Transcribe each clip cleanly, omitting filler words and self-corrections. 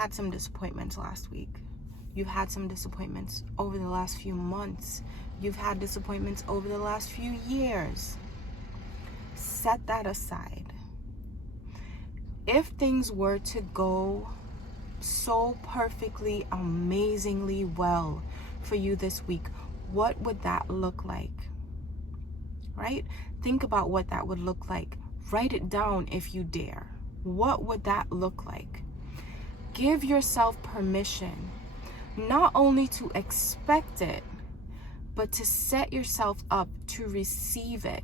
had some disappointments last week. You've had some disappointments over the last few months. You've had disappointments over the last few years. Set that aside. If things were to go so perfectly, amazingly well for you this week, what would that look like? Right? Think about what that would look like. Write it down if you dare. What would that look like? Give yourself permission, not only to expect it, but to set yourself up to receive it.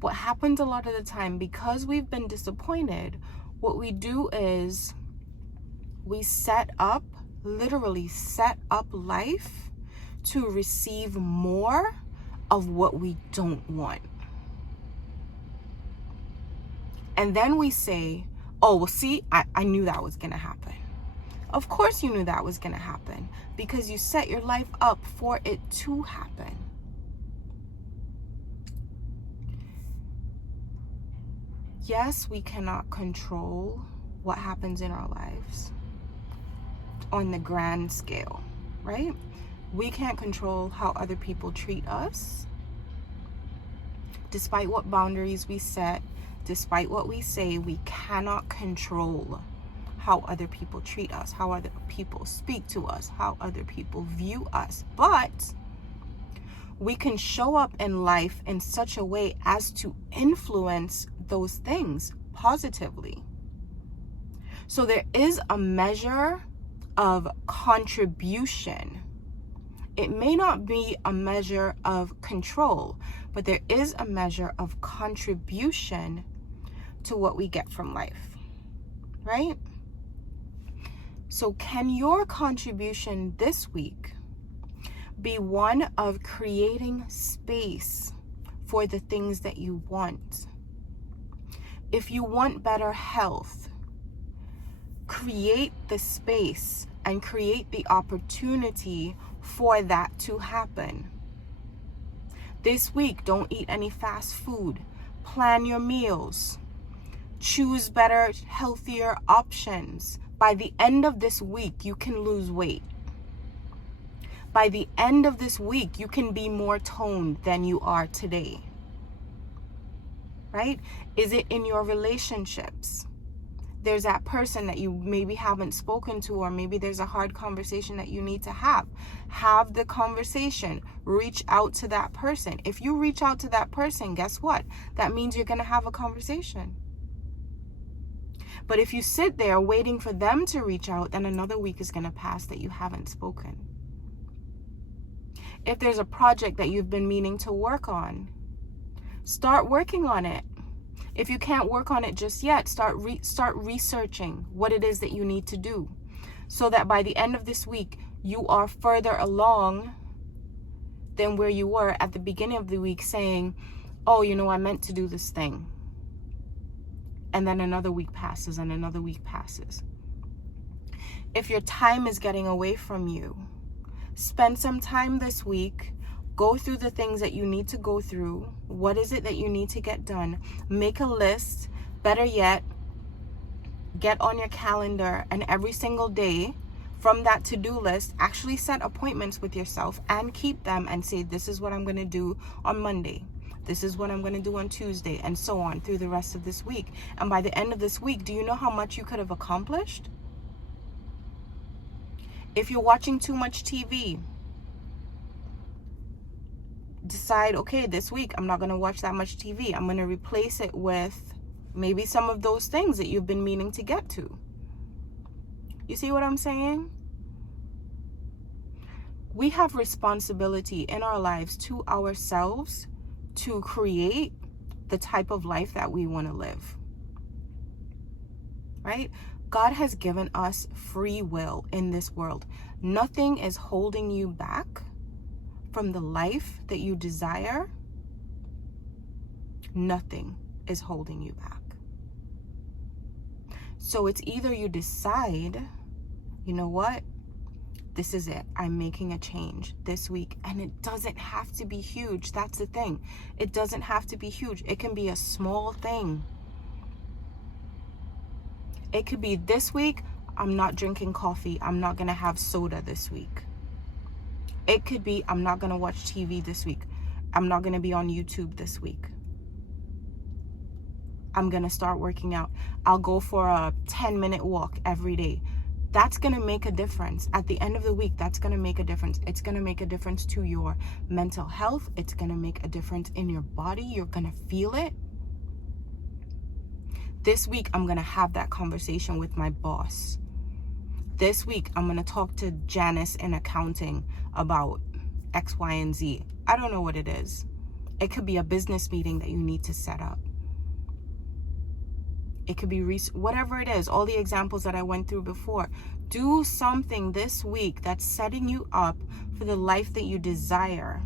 What happens a lot of the time, because we've been disappointed, what we do is we literally set up life to receive more of what we don't want. And then we say, oh, well, see, I knew that was going to happen. Of course you knew that was going to happen, because you set your life up for it to happen. Yes, we cannot control what happens in our lives on the grand scale, right? We can't control how other people treat us. Despite what boundaries we set, despite what we say, we cannot control how other people treat us, how other people speak to us, how other people view us. But we can show up in life in such a way as to influence those things positively. So there is a measure of contribution. It may not be a measure of control, but there is a measure of contribution to what we get from life, right? So can your contribution this week be one of creating space for the things that you want? If you want better health, create the space and create the opportunity for that to happen. This week, don't eat any fast food. Plan your meals. Choose better, healthier options. By the end of this week, you can lose weight. By the end of this week, you can be more toned than you are today. Right? Is it in your relationships? There's that person that you maybe haven't spoken to, or maybe there's a hard conversation that you need to have. Have the conversation. Reach out to that person. If you reach out to that person, guess what? That means you're going to have a conversation. But if you sit there waiting for them to reach out, then another week is going to pass that you haven't spoken. If there's a project that you've been meaning to work on, start working on it. If you can't work on it just yet, start researching what it is that you need to do, so that by the end of this week, you are further along than where you were at the beginning of the week saying, oh, I meant to do this thing. And then another week passes and another week passes. If your time is getting away from you, spend some time this week. Go through the things that you need to go through. What is it that you need to get done? Make a list. Better yet, get on your calendar, and every single day from that to-do list, actually set appointments with yourself and keep them, and say, this is what I'm going to do on Monday. This is what I'm going to do on Tuesday, and so on through the rest of this week. And by the end of this week, do you know how much you could have accomplished? If you're watching too much TV, decide, okay, this week I'm not going to watch that much TV. I'm going to replace it with maybe some of those things that you've been meaning to get to. You see what I'm saying? We have responsibility in our lives to ourselves to create the type of life that we want to live. Right? God has given us free will in this world. Nothing is holding you back from the life that you desire. Nothing is holding you back. So it's either you decide, you know what? This is it. I'm making a change this week. And it doesn't have to be huge. That's the thing. It doesn't have to be huge. It can be a small thing. It could be this week, I'm not drinking coffee. I'm not going to have soda this week. It could be, I'm not going to watch TV this week. I'm not going to be on YouTube this week. I'm going to start working out. I'll go for a 10-minute walk every day. That's going to make a difference. At the end of the week, that's going to make a difference. It's going to make a difference to your mental health. It's going to make a difference in your body. You're going to feel it. This week, I'm going to have that conversation with my boss. This week, I'm going to talk to Janice in accounting about X, Y, and Z. I don't know what it is. It could be a business meeting that you need to set up. It could be whatever it is, all the examples that I went through before. Do something this week that's setting you up for the life that you desire,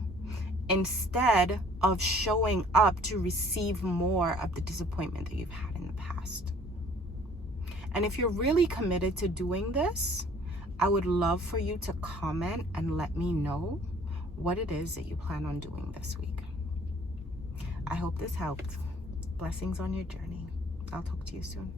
instead of showing up to receive more of the disappointment that you've had in the past. And if you're really committed to doing this, I would love for you to comment and let me know what it is that you plan on doing this week. I hope this helped. Blessings on your journey. I'll talk to you soon.